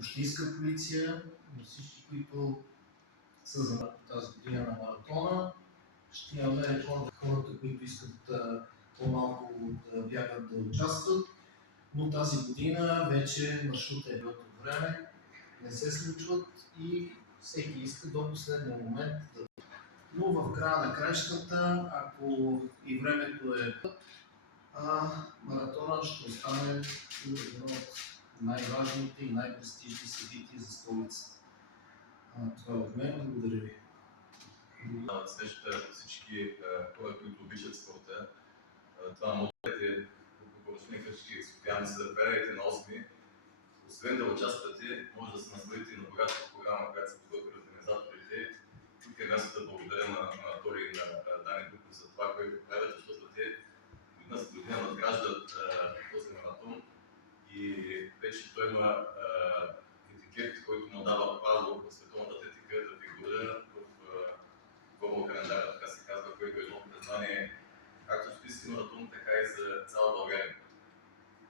общинска полиция, на всички, които са за тази година на маратона. Ще имаме рекорд хората, които искат по-малко да бягат да участват, но тази година вече маршрутът е от време, не се случват и всеки иска до последния момент да. Но в края на краищата, ако и времето е маратона, ще остане едно от най-важните и най-престижни събития за столицата. Това е от мен. Благодаря ви. Среща всички хора, които обичат спорта. Това моите поръчника софиянци да перете на 8. Освен да участвате, може да се насладите на богатата програма, която са подготвили организаторите. Тук е мястото да благодаря на Анатолий и на Дани Дуков за това, което правят, защото те година след година надграждат този маратон и вече той има етикет, който му дава право в световната атлетика да фигурира в Global календара, така се казва, което е едно признание както за маратон, така и за